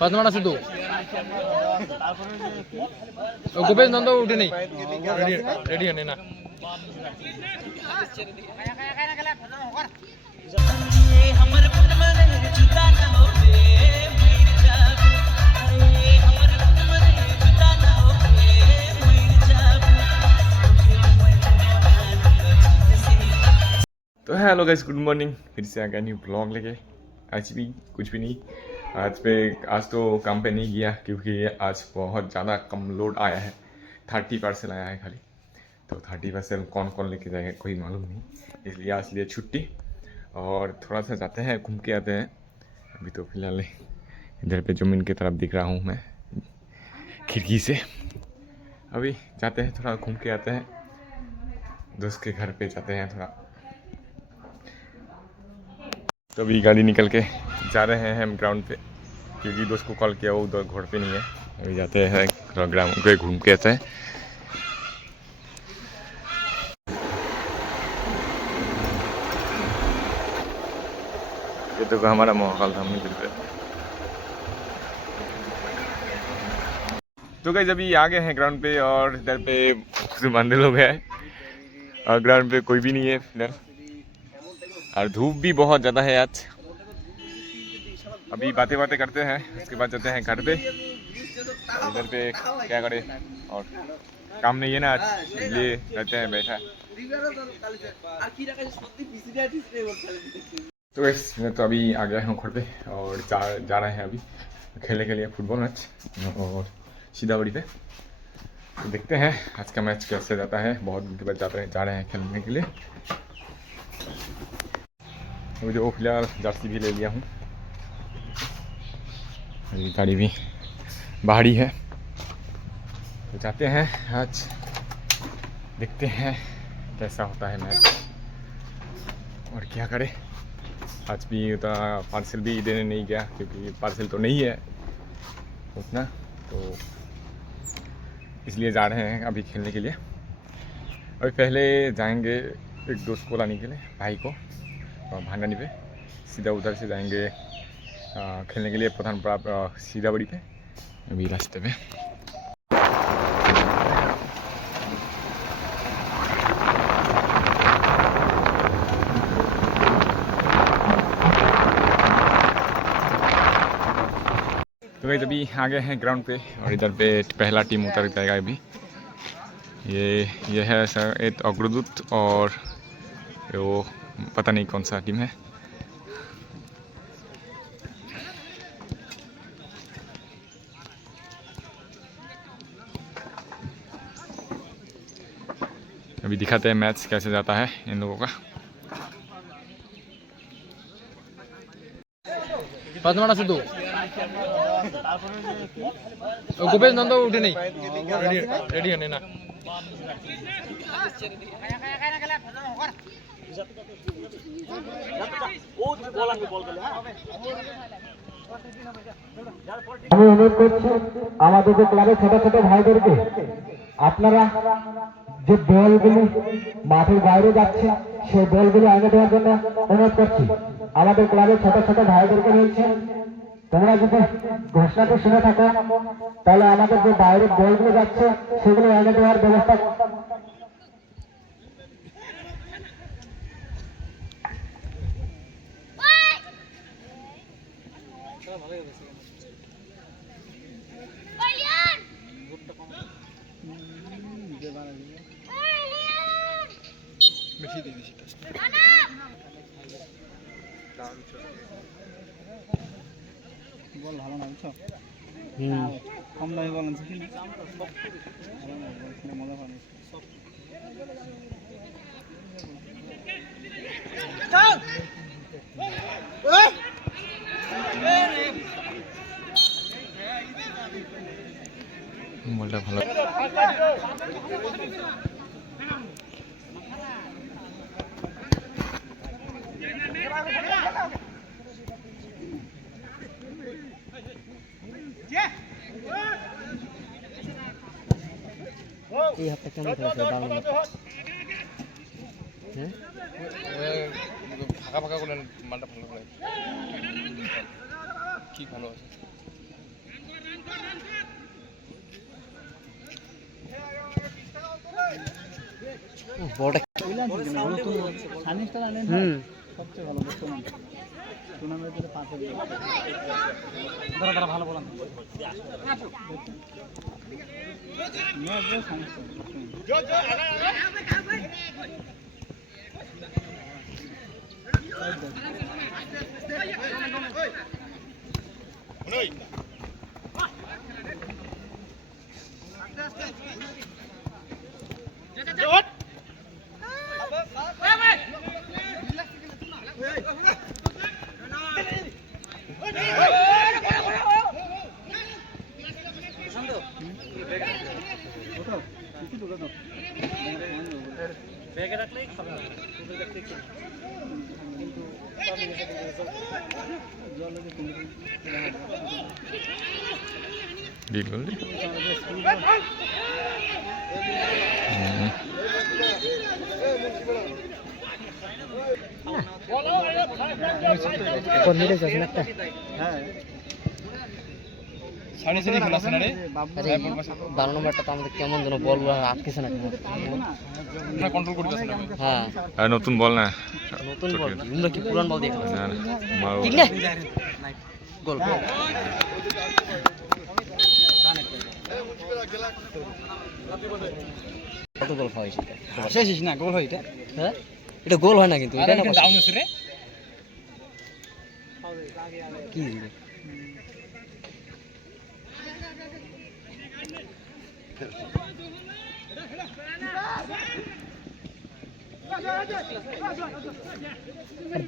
পাঁচমান আছে তো গোপেশ নন্দ উঠে নেই রেডি হনে না तो हेलो गाइस, गुड मॉर्निंग। फिर से आ गया न्यू ब्लॉग लेके। आज भी कुछ भी नहीं, आज तो काम पे नहीं गया क्योंकि आज बहुत ज़्यादा कम लोड आया है। 30 पार्सल आया है खाली, तो 30 पार्सल कौन कौन लेके जाएगा कोई मालूम नहीं, इसलिए आज लिए छुट्टी। और थोड़ा सा जाते हैं, घूम के आते हैं। अभी तो फिलहाल इधर पे जमीन की तरफ दिख रहा हूँ मैं खिड़की से। अभी जाते हैं, थोड़ा घूम के आते हैं, दोस्त के घर पे जाते हैं थोड़ा। तो अभी गाड़ी निकल के जा रहे हैं हम ग्राउंड पे, क्योंकि दोस्त को कॉल किया, वो उधर घर पे नहीं है। अभी जाते हैं ग्राउंड पे, घूम के आते हैं। ये तो हमारा माहौल था मंदिर पे। तो गाइस अभी आ गए हैं ग्राउंड पे, और इधर पे बंदे लोग हैं और ग्राउंड पे कोई भी नहीं है फिलहाल, और धूप भी बहुत ज़्यादा है आज। अभी बातें करते हैं, उसके बाद जाते हैं घर पे। इधर पे क्या करें, और काम नहीं है ना आज, इसलिए रहते हैं बैठा। तो बस मैं तो अभी आ गया हूँ घर पे, और जा रहे हैं अभी खेलने के लिए फुटबॉल मैच, और सीतामढ़ी पे। तो देखते हैं आज का मैच कैसे जाता है। बहुत दिन के बाद जा रहे हैं खेलने के लिए। मुझे वो फिलहाल जर्सी भी ले लिया हूँ, अभी गाड़ी भी बाहरी है। तो जाते हैं आज, देखते हैं कैसा होता है मैच और क्या करें। आज भी उतना पार्सल भी देने नहीं गया, क्योंकि पार्सल तो नहीं है उतना, तो इसलिए जा रहे हैं अभी खेलने के लिए। अभी पहले जाएंगे एक दोस्त को लाने के लिए, भाई को, भांडानी पे। सीधा उधर से जाएंगे खेलने के लिए प्रधानपुरा सीतामढ़ी पे। अभी रास्ते पे तो भाई अभी आ गए हैं ग्राउंड पे, और इधर पे पहला टीम उतर जाएगा अभी। ये है सर एक अग्रदूत, और वो पता नहीं कौन सा टीम है। अभी दिखाते हैं मैच कैसे जाता है इन लोगों का। পাঁচমান আছে তো গোপেশ নন্দ উঠে নেই রেডি হনে না আমি অনুরোধ করছি আমাদের যে ক্লাবের ছোট ছোট ভাইদেরকে, আপনারা যে বলগুলি মাঠের বাইরে যাচ্ছে সেই বলগুলি এনে দেওয়ার জন্য অনুরোধ করছি। আমাদের ক্লাবের ছোট ছোট ভাইদেরকে বলছি, তোমরা যদি ঘোষণাটা শুনে থাকো, তাহলে আমাদের যে বাইরের বলগুলো যাচ্ছে সেগুলো এনে দেওয়ার ব্যবস্থা। বেশি দিয়ে দিছি বল ভালো না বুঝছো। কম দামে বলেন কি মজা পানি বলটা ভালো। এই হাতটা কেমন খেলেছে বাংলা? ফাঁকা ফাঁকা করলেন মালটা ভালো করে ঠিক ভালো আছে। বড়টা সবচেয়ে ভালো টুর্নামেন্টের 5 দাঁড়া ভালো বলান ডিল করলি হ্যাঁ 12 নম্বরটা তো আমাদের কেমন যেন বল আটকেছে না কন্ট্রোল করতেছ না হ্যাঁ আর নতুন বল না নতুন বল এগুলো কি পুরান বল দিয়ে খেলা না না মারো ঠিক না গোল কত গোল হয় সেটা শেষ না গোল হয় এটা হ্যাঁ এটা গোল হয় না কিন্তু এটা না ডাউন আছে রে কি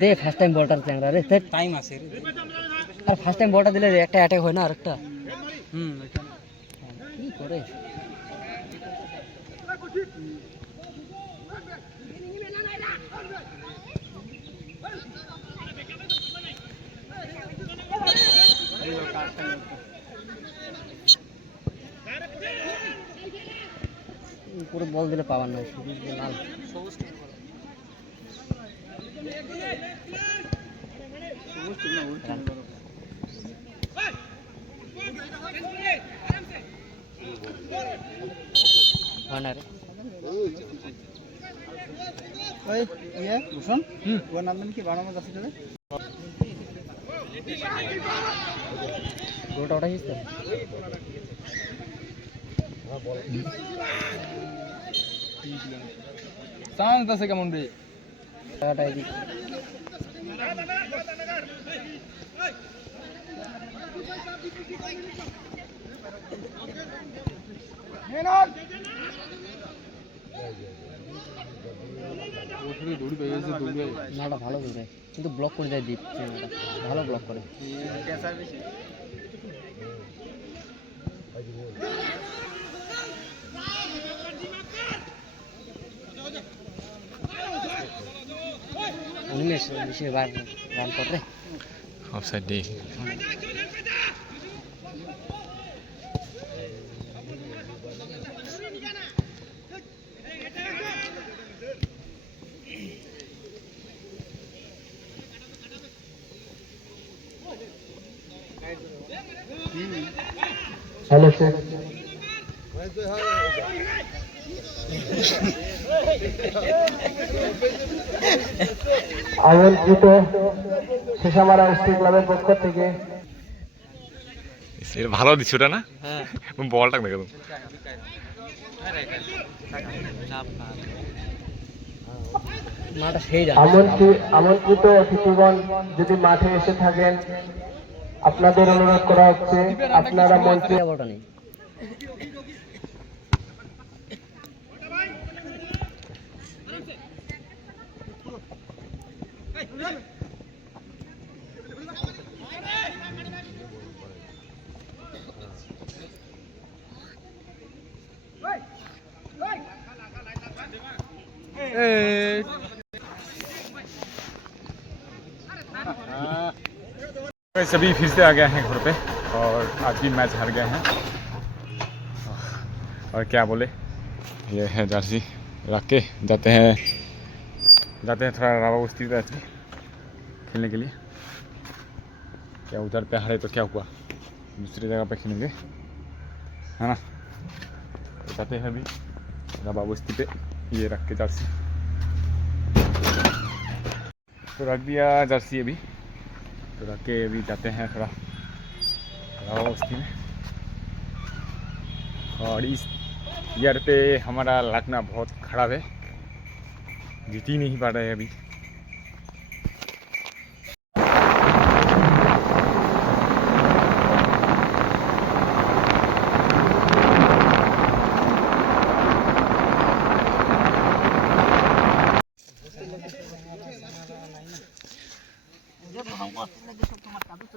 দে ফার্স্ট টাইম বলটা চ্যাংরা রে টাইম আছে রে আর ফার্স্ট টাইম বলটা দিলে একটা অ্যাটাক হয় না আরেকটা কি করে পুরো বল দিলে পাওয়ার নাই লাল হয় না রে ওই ইয়ে ভূষণ ওর নাম কি বানানো যাচ্ছে রে গোলটা ওটাই তো চান্স আছে কেমন রে ওটাই দি নাটা ভালো করে কিন্তু ব্লক করে দেয় দীপ ভালো ব্লক করে উনিশ রান করে অফসাইড দিয়ে হ্যালো স্যার আমন্ত্রিত শেষামারা এসটি ক্লাবের পক্ষ থেকে ভালো দিচ্ছে ওটা না হ্যাঁ বলটা দেখো নাটা সেই রান আমন্ত্রিত অতিথিগণ যদি মাঠে এসে থাকেন আপনাদের অনুরোধ করা হচ্ছে আপনারা মঞ্চে বলটা নেই सभी फिर से आ गए हैं घर पे और आज भी मैच हार गए हैं और क्या बोले ये है जर्सी रख के जाते हैं थोड़ा रावा कुश्ती खेलने के लिए क्या उधर पे हारे तो क्या हुआ, दूसरी जगह पे खेलेंगे, है ना। तो जाते हैं अभी रबा बस्ती पे, ये रख के जर्सी तो रख दिया जर्सी अभी, तो रख के अभी जाते हैं थोड़ा रबा बस्ती में। और इस ईयर पे हमारा लगना बहुत खराब है, जीत ही नहीं पा रहे हैं अभी।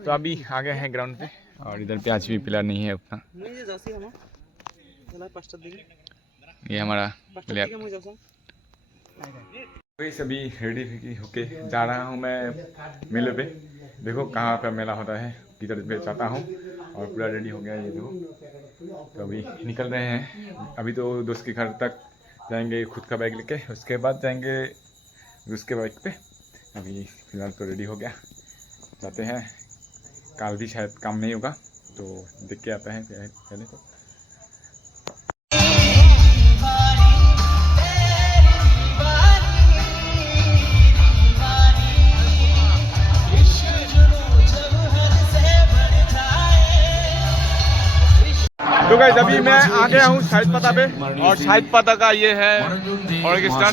तो अभी आ गए हैं ग्राउंड पे, और इधर पे आज भी प्लेयर नहीं है उतना। ये हमारा प्लेयर वही सभी रेडी होके जा रहा हूँ मैं मेले पे। देखो कहाँ पे मेला होता है, किधर पे जाता हूँ, और पूरा रेडी हो गया ये देखो। तो अभी निकल रहे हैं, अभी तो दोस्त के घर तक जाएंगे खुद का बाइक लेके, उसके बाद जाएंगे उसके बाइक पे। अभी फिलहाल तो रेडी हो गया, जाते हैं। कल भी शायद काम नहीं होगा, तो देख के आते हैं पहले तो। तो गाइस अभी मैं आ गया हूँ शाहिद पता पे, और शाहिद पता का ये है ऑर्केस्ट्रा,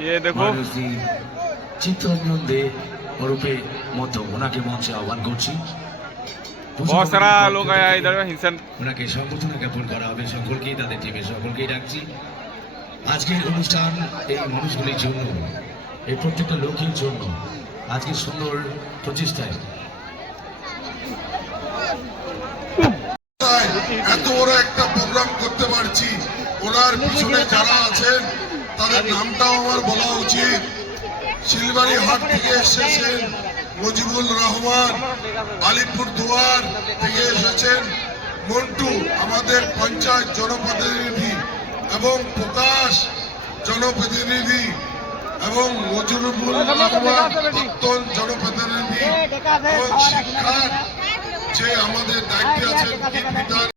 ये देखो। बहुत सारा लोग आया इधर हिंसन। ওনাকে সম্বর্ধনা জ্ঞাপন করা হবে সকলকেই, তাদের টিমের সকলকেই ডাকছি। আজকের অনুষ্ঠান এই মানুষগুলির জন্য, এই প্রত্যেকটা লোকের জন্য আজকে সুন্দর প্রচেষ্টায় এত বড় একটা প্রোগ্রাম করতে পারছি। ওনার পিছনে যারা আছেন তাদের নামটাও আমার বলা উচিত। শিলবাড়ি হাট থেকে এসেছেন মুজিবুল রহমান, আলিপুরদুয়ার থেকে এসেছেন মন্টু আমাদের পঞ্চায়েত জনপ্রতিনিধি, এবং প্রকাশ জনপ্রতিনিধি, এবং মজিবুল রহমান প্রাক্তন জনপ্রতিনিধি, এবং শিক্ষার যে আমাদের দায়িত্বে আছেন বিধান